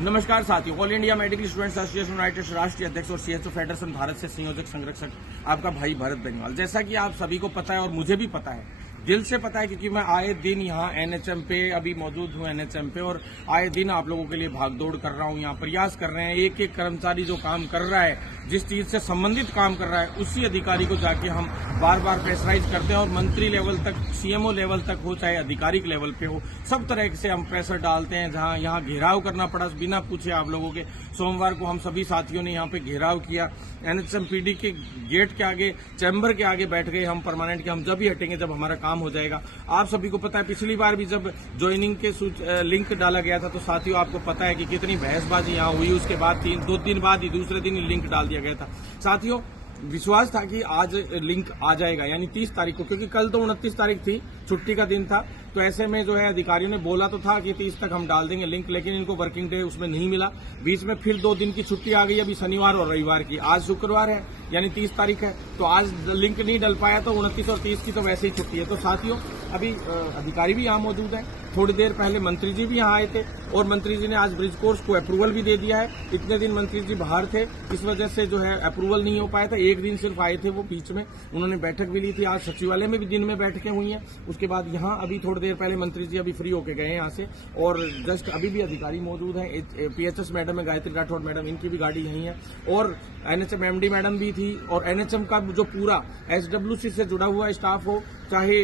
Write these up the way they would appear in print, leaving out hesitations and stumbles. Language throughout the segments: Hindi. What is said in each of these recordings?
नमस्कार साथियों, all India medical students association United राष्ट्रीय अध्यक्ष और सीएचओ फेडरेशन भारत से संयोजक संरक्षक आपका भाई भरत बेनीवाल। जैसा कि आप सभी को पता है और मुझे भी पता है, दिल से पता है, क्योंकि मैं आए दिन यहाँ एनएचएम पे अभी मौजूद हूँ एनएचएम पे, और आए दिन आप लोगों के लिए भागदौड़ कर रहा हूँ। यहाँ प्रयास कर रहे हैं, एक एक कर्मचारी जो काम कर रहा है, जिस चीज से संबंधित काम कर रहा है, उसी अधिकारी को जाके हम बार बार प्रेशराइज करते हैं और मंत्री लेवल तक, सीएमओ लेवल तक हो, चाहे आधिकारिक लेवल पे हो, सब तरह से हम प्रेशर डालते हैं। जहां यहाँ घेराव करना पड़ा बिना पूछे आप लोगों के, सोमवार को हम सभी साथियों ने यहाँ पे घेराव किया, एनएचएम पीडी के गेट के आगे, चैम्बर के आगे बैठ गए हम परमानेंट के, हम जब ही हटेंगे जब हमारा काम हो जाएगा। आप सभी को पता है, पिछली बार भी जब ज्वाइनिंग के लिंक डाला गया था तो साथियों आपको पता है कि कितनी बहसबाजी यहाँ हुई। उसके बाद 2 दिन बाद ही दूसरे दिन ही लिंक डाल दिया गया था। साथियों विश्वास था कि आज लिंक आ जाएगा, यानी 30 तारीख को, क्योंकि कल तो 29 तारीख थी, छुट्टी का दिन था। तो ऐसे में जो है अधिकारियों ने बोला तो था कि 30 तक हम डाल देंगे लिंक, लेकिन इनको वर्किंग डे उसमें नहीं मिला। बीच में फिर 2 दिन की छुट्टी आ गई, अभी शनिवार और रविवार की। आज शुक्रवार है यानी 30 तारीख है, तो आज लिंक नहीं डल पाया, तो 29 और 30 की तो वैसे ही छुट्टी है। तो साथियों अभी अधिकारी भी यहाँ मौजूद है, थोड़ी देर पहले मंत्री जी भी यहाँ आए थे और मंत्री जी ने आज ब्रिज कोर्स को अप्रूवल भी दे दिया है। इतने दिन मंत्री जी बाहर थे, इस वजह से जो है अप्रूवल नहीं हो पाया था। एक दिन सिर्फ आए थे वो, बीच में उन्होंने बैठक भी ली थी। आज सचिवालय में भी दिन में बैठकें हुई हैं। उसके बाद यहाँ अभी थोड़ी देर पहले मंत्री जी अभी फ्री होके गए हैं यहाँ से, और जस्ट अभी भी अधिकारी मौजूद हैं। पीएचएस मैडम है, गायत्री राठौड़ मैडम, इनकी भी गाड़ी यहीं है, और एनएचएम एमडी मैडम भी थी, और एनएचएम का जो पूरा एसडब्ल्यूसी से जुड़ा हुआ स्टाफ हो, चाहे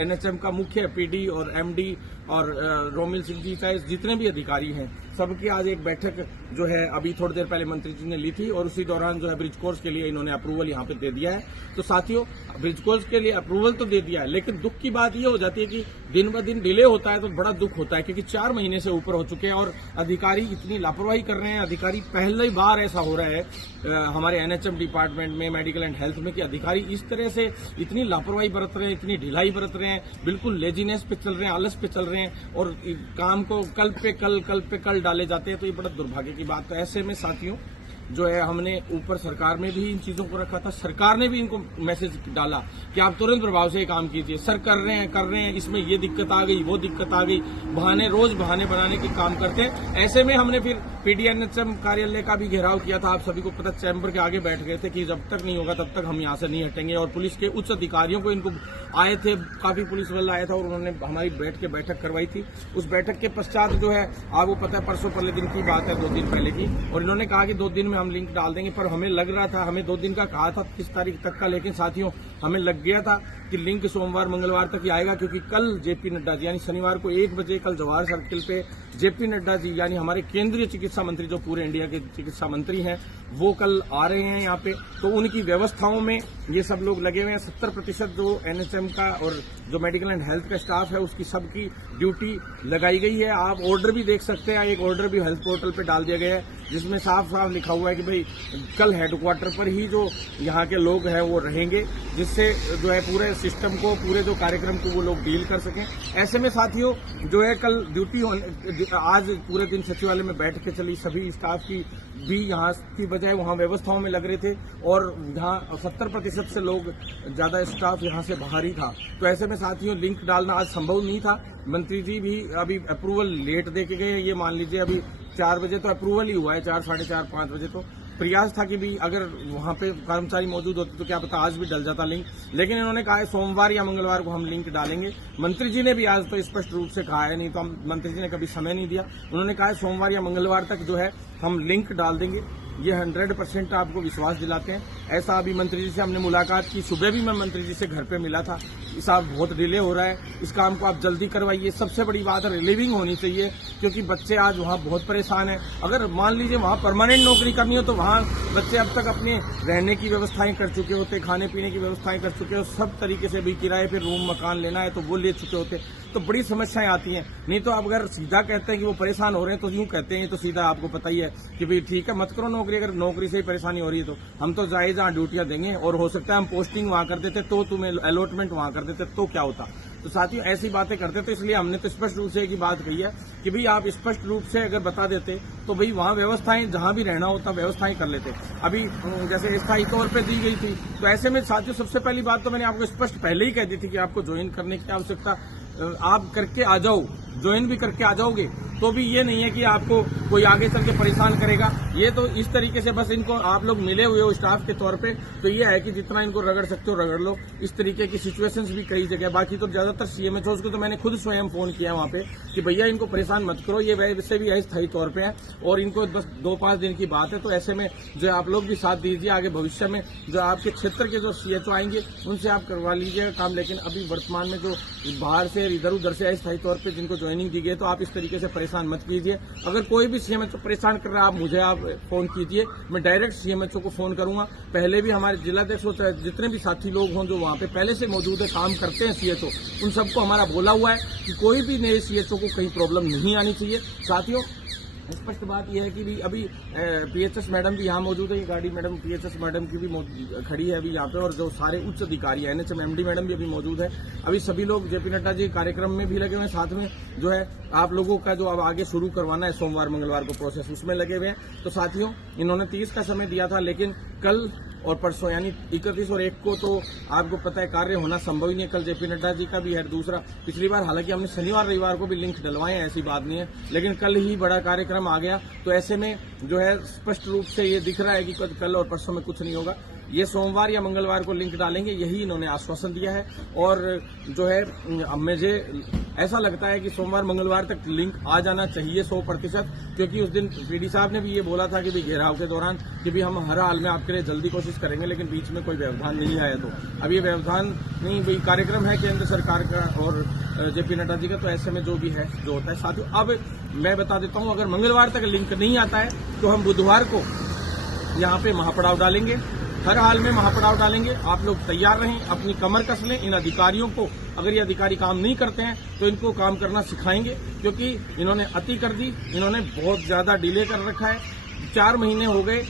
एनएचएम का मुख्य पीडी और एमडी और रोमिल सिंह जी, चाहे जितने भी अधिकारी हैं, सबकी आज एक बैठक जो है अभी थोड़ी देर पहले मंत्री जी ने ली थी, और उसी दौरान जो है ब्रिज कोर्स के लिए इन्होंने अप्रूवल यहाँ पे दे दिया है। तो साथियों ब्रिज कोर्स के लिए अप्रूवल तो दे दिया है, लेकिन दुख की बात यह हो जाती है कि दिन ब दिन डिले होता है तो बड़ा दुख होता है, क्योंकि 4 महीने से ऊपर हो चुके हैं और अधिकारी इतनी लापरवाही कर रहे हैं। अधिकारी पहली बार ऐसा हो रहा है हमारे एनएचएम डिपार्टमेंट में, मेडिकल एंड हेल्थ में, कि अधिकारी इस तरह से इतनी लापरवाही बरत रहे हैं, इतनी ढिलाई बरत रहे हैं, बिल्कुल लेजीनेस पे चल रहे हैं, आलस पे चल रहे हैं, और काम को कल पे कल डाले जाते हैं। तो ये बड़ा दुर्भाग्य की बात है। ऐसे में साथियों जो है हमने ऊपर सरकार में भी इन चीजों को रखा था, सरकार ने भी इनको मैसेज डाला कि आप तुरंत प्रभाव से ये काम कीजिए। सर कर रहे हैं, इसमें ये दिक्कत आ गई, वो दिक्कत आ गई, रोज बहाने बनाने के काम करते हैं। ऐसे में हमने फिर पीडीएनएचएम कार्यालय का भी घेराव किया था। आप सभी को पता, चैम्बर के आगे बैठ गए थे कि जब तक नहीं होगा तब तक हम यहाँ से नहीं हटेंगे। और पुलिस के उच्च अधिकारियों को इनको आए थे, काफी पुलिस बल आया था, और उन्होंने हमारी बैठक करवाई थी। उस बैठक के पश्चात जो है आपको पता है, परसों पहले दिन की बात है, 2 दिन पहले की, और इन्होंने कहा कि 2 दिन में हम लिंक डाल देंगे। पर हमें लग रहा था, हमें 2 दिन का कहा था, 30 तारीख तक का, लेकिन साथियों हमें लग गया था कि लिंक सोमवार मंगलवार तक ही आएगा, क्योंकि कल जेपी नड्डा जी यानी शनिवार को 1 बजे कल जवाहर सर्किल पे जेपी नड्डा जी यानी हमारे केंद्रीय चिकित्सा मंत्री, जो पूरे इंडिया के चिकित्सा मंत्री हैं, वो कल आ रहे हैं यहाँ पे। तो उनकी व्यवस्थाओं में ये सब लोग लगे हुए हैं। 70% जो एनएचएम का और जो मेडिकल एंड हेल्थ का स्टाफ है उसकी सबकी ड्यूटी लगाई गई है। आप ऑर्डर भी देख सकते हैं, एक ऑर्डर भी हेल्थ पोर्टल पे डाल दिया गया है, जिसमें साफ साफ लिखा हुआ है कि भाई कल हेडक्वार्टर पर ही जो यहाँ के लोग हैं वो रहेंगे, जिससे जो है पूरे सिस्टम को, पूरे जो कार्यक्रम को वो लोग डील कर सकें। ऐसे में साथियों जो है कल ड्यूटी आज पूरे दिन सचिवालय में बैठ के चली, सभी स्टाफ की भी यहाँ की बजाय वहाँ व्यवस्थाओं में लग रहे थे, और यहाँ 70% से लोग ज्यादा स्टाफ यहाँ से बाहर ही था। तो ऐसे में साथियों लिंक डालना आज संभव नहीं था। मंत्री जी भी अभी अप्रूवल लेट दे के गए, ये मान लीजिए अभी 4 बजे तो अप्रूवल ही हुआ है, 4, साढ़े 4, 5 बजे। तो प्रयास था कि भी अगर वहां पे कर्मचारी मौजूद होते तो क्या पता आज भी डल जाता लिंक, लेकिन इन्होंने कहा है सोमवार या मंगलवार को हम लिंक डालेंगे। मंत्री जी ने भी आज तो स्पष्ट रूप से कहा है, नहीं तो मंत्री जी ने कभी समय नहीं दिया। उन्होंने कहा है सोमवार या मंगलवार तक जो है हम लिंक डाल देंगे। ये 100% आपको विश्वास दिलाते हैं। ऐसा अभी मंत्री जी से हमने मुलाकात की, सुबह भी मैं मंत्री जी से घर पे मिला था। साहब बहुत डिले हो रहा है, इस काम को आप जल्दी करवाइए। सबसे बड़ी बात है रिलीविंग होनी चाहिए, क्योंकि बच्चे आज वहाँ बहुत परेशान हैं। अगर मान लीजिए वहाँ परमानेंट नौकरी करनी हो तो वहाँ बच्चे अब तक अपने रहने की व्यवस्थाएं कर चुके होते, खाने पीने की व्यवस्थाएं कर चुके हो, सब तरीके से भी किराए पे रूम मकान लेना है तो वो ले चुके होते, तो बड़ी समस्याएं आती हैं। नहीं तो आप अगर सीधा कहते हैं कि वो परेशान हो रहे हैं तो यूं कहते हैं, तो सीधा आपको पता ही है कि भाई ठीक है मत करो नौकरी, अगर नौकरी से ही परेशानी हो रही है तो हम तो जाए जहाँ ड्यूटियां देंगे, और हो सकता है हम पोस्टिंग वहां कर देते तो तुम्हें अलॉटमेंट वहां कर देते तो क्या होता। तो साथियों ऐसी बातें करते, तो इसलिए हमने तो स्पष्ट रूप से एक ही बात कही है कि भाई आप स्पष्ट रूप से अगर बता देते तो भाई वहां व्यवस्थाएं जहां भी रहना होता व्यवस्थाएं कर लेते। अभी जैसे स्थायी तौर पे दी गई थी, तो ऐसे में साथियों सबसे पहली बात तो मैंने आपको स्पष्ट पहले ही कह दी थी कि आपको ज्वाइन करने की आवश्यकता, आप करके आ जाओ, ज्वाइन भी करके आ जाओगे, तो भी ये नहीं है कि आपको कोई आगे चल के परेशान करेगा। ये तो इस तरीके से बस इनको आप लोग मिले हुए हो स्टाफ के तौर पे, तो ये है कि जितना इनको रगड़ सकते हो रगड़ लो। इस तरीके की सिचुएशंस भी कई जगह, बाकी तो ज्यादातर सीएमएचओ को तो मैंने खुद स्वयं फोन किया वहां पे कि भैया इनको परेशान मत करो, ये वैसे भी अस्थायी तौर पे है और इनको बस 2-5 दिन की बात है। तो ऐसे में जो आप लोग भी साथ दीजिए, आगे भविष्य में जो आपके क्षेत्र के जो सीएचओ आएंगे उनसे आप करवा लीजिएगा काम। लेकिन अभी वर्तमान में जो बाहर से इधर उधर से अस्थायी तौर पे जिनको ज्वाइनिंग दी गई, तो आप इस तरीके से परेशान मत कीजिए। अगर कोई भी सीएमएचओ परेशान कर रहा है, आप फोन कीजिए, मैं डायरेक्ट सीएमएचओ को फोन करूंगा। पहले भी हमारे जिलाध्यक्ष जितने भी साथी लोग हों जो वहां पे पहले से मौजूद है, काम करते हैं सीएचओ, उन सबको हमारा बोला हुआ है कि कोई भी नए सीएचओ को कहीं प्रॉब्लम नहीं आनी चाहिए। साथियों, स्पष्ट बात यह है कि भी अभी पीएचएस मैडम भी यहाँ मौजूद है, ये गाड़ी मैडम पीएचएस मैडम की भी खड़ी है अभी यहाँ पे, और जो सारे उच्च अधिकारी एनएचएम एमडी मैडम भी अभी मौजूद है। अभी सभी लोग जेपी नड्डा जी कार्यक्रम में भी लगे हुए हैं, साथ में जो है आप लोगों का जो अब आगे शुरू करवाना है सोमवार मंगलवार को प्रोसेस, उसमें लगे हुए हैं। तो साथियों, इन्होंने 30 का समय दिया था, लेकिन कल और परसों यानी 31 और 1 को तो आपको पता है कार्य होना संभव ही नहीं है। कल जेपी नड्डा जी का भी है। दूसरा, पिछली बार हालांकि हमने शनिवार रविवार को भी लिंक डलवाए हैं, ऐसी बात नहीं है, लेकिन कल ही बड़ा कार्यक्रम आ गया। तो ऐसे में जो है स्पष्ट रूप से ये दिख रहा है कि कल और परसों में कुछ नहीं होगा। ये सोमवार या मंगलवार को लिंक डालेंगे, यही इन्होंने आश्वासन दिया है। और जो है मुझे ऐसा लगता है कि सोमवार मंगलवार तक लिंक आ जाना चाहिए 100%, क्योंकि उस दिन पीडी साहब ने भी ये बोला था कि भी घेराव के दौरान कि भी हम हर हाल में आपके लिए जल्दी कोशिश करेंगे, लेकिन बीच में कोई व्यवधान नहीं आया। तो अब ये व्यवधान नहीं, भाई कार्यक्रम है केंद्र सरकार का और जेपी नड्डा जी का, तो ऐसे में जो भी है जो होता है। साथियों, अब मैं बता देता हूं, अगर मंगलवार तक लिंक नहीं आता है तो हम बुधवार को यहाँ पे महापड़ाव डालेंगे, हर हाल में महापड़ाव डालेंगे। आप लोग तैयार रहें, अपनी कमर कस लें। इन अधिकारियों को, अगर ये अधिकारी काम नहीं करते हैं तो इनको काम करना सिखाएंगे, क्योंकि इन्होंने अति कर दी, इन्होंने बहुत ज्यादा डिले कर रखा है। 4 महीने हो गए,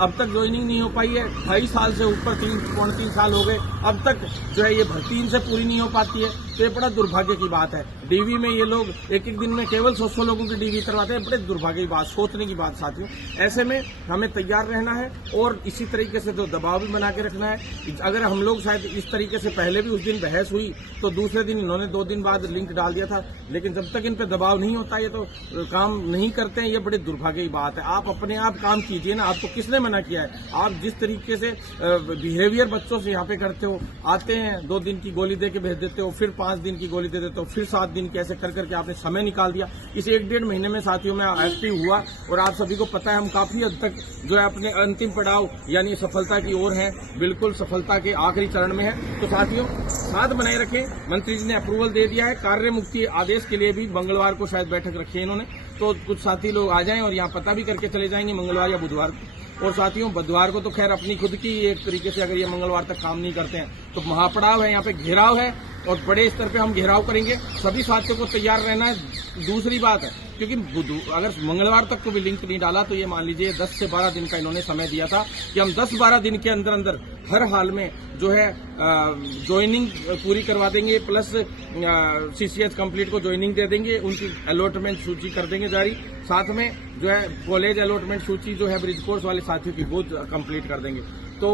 अब तक ज्वाइनिंग नहीं हो पाई है। 2.5 साल से ऊपर 3 साल हो गए, अब तक जो है ये भर्ती इनसे पूरी नहीं हो पाती है। तो ये बड़ा दुर्भाग्य की बात है। डीवी में ये लोग एक दिन में केवल 100 लोगों की डीवी करवाते हैं, बड़े दुर्भाग्य की बात, सोचने की बात। साथियों, ऐसे में हमें तैयार रहना है और इसी तरीके से जो दबाव भी बना के रखना है। अगर हम लोग शायद इस तरीके से पहले भी उस दिन बहस हुई तो दूसरे दिन इन्होंने 2 दिन बाद लिंक डाल दिया था, लेकिन जब तक इन पे दबाव नहीं होता ये तो काम नहीं करते हैं। ये बड़ी दुर्भाग्य की बात है। आप अपने आप काम कीजिए ना, आपको किसने मना किया है? आप जिस तरीके से बिहेवियर बच्चों से यहाँ पे करते हो, आते हैं 2 दिन की गोली दे के भेज देते हो, फिर 5 दिन की गोली दे देते हो, फिर 7 दिन की, ऐसे कर करके आपने समय निकाल दिया। इस 1-1.5 महीने में साथियों में एक्टिव हुआ और आप सभी को पता है हम काफी हद तक जो है अपने अंतिम पड़ाव यानी सफलता की ओर है, बिल्कुल सफलता के आखिरी चरण में है। तो साथियों, साथ बनाए रखें। मंत्री जी ने अप्रूवल दे दिया है, कार्य मुक्ति आदेश के लिए भी मंगलवार को शायद बैठक रखी है इन्होंने, तो कुछ साथी लोग आ जाएं और यहाँ पता भी करके चले जाएंगे मंगलवार या बुधवार को। और साथियों, बुधवार को तो खैर अपनी खुद की एक तरीके से अगर ये मंगलवार तक काम नहीं करते हैं तो महापड़ाव है, यहाँ पे घेराव है और बड़े स्तर पे हम घेराव करेंगे। सभी साथियों को तैयार रहना है। दूसरी बात है, क्योंकि अगर मंगलवार तक को भी लिंक नहीं डाला तो ये मान लीजिए 10 से 12 दिन का इन्होंने समय दिया था कि हम 10-12 दिन के अंदर अंदर हर हाल में जो है ज्वाइनिंग पूरी करवा देंगे, प्लस सीसीएच कंप्लीट को ज्वाइनिंग दे देंगे, उनकी अलॉटमेंट सूची कर देंगे जारी। साथ में जो है कॉलेज अलॉटमेंट सूची जो है ब्रिज कोर्स वाले साथियों की वो कंप्लीट कर देंगे। तो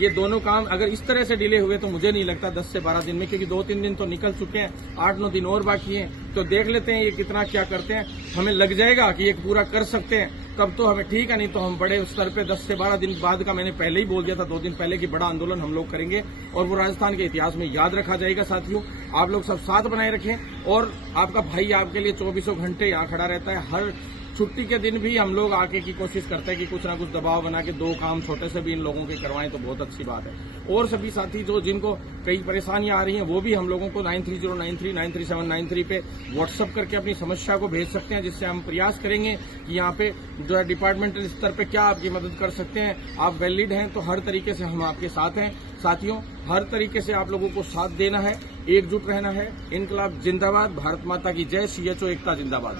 ये दोनों काम अगर इस तरह से डिले हुए तो मुझे नहीं लगता 10 से 12 दिन में, क्योंकि 2-3 दिन तो निकल चुके हैं, 8-9 दिन और बाकी हैं। तो देख लेते हैं ये कितना क्या करते हैं। हमें लग जाएगा कि ये पूरा कर सकते हैं तब तो हमें ठीक है, नहीं तो हम बड़े स्तर पे 10 से 12 दिन बाद का, मैंने पहले ही बोल दिया था 2 दिन पहले कि बड़ा आंदोलन हम लोग करेंगे और वो राजस्थान के इतिहास में याद रखा जाएगा। साथियों, आप लोग सब साथ बनाए रखें और आपका भाई आपके लिए 24 घंटे यहाँ खड़ा रहता है। हर छुट्टी के दिन भी हम लोग आके की कोशिश करते हैं कि कुछ ना कुछ दबाव बना के 2 काम छोटे से भी इन लोगों के करवाएं तो बहुत अच्छी बात है। और सभी साथी जो जिनको कई परेशानियां आ रही हैं वो भी हम लोगों को 930939 93793 पे व्हाट्सएप करके अपनी समस्या को भेज सकते हैं, जिससे हम प्रयास करेंगे कि यहाँ पे जो है डिपार्टमेंटल स्तर पे क्या आपकी मदद कर सकते हैं। आप वैलिड हैं तो हर तरीके से हम आपके साथ हैं। साथियों, हर तरीके से आप लोगों को साथ देना है, एकजुट रहना है। इनकलाब जिंदाबाद, भारत माता की जय, सीएचओ एकता जिंदाबाद।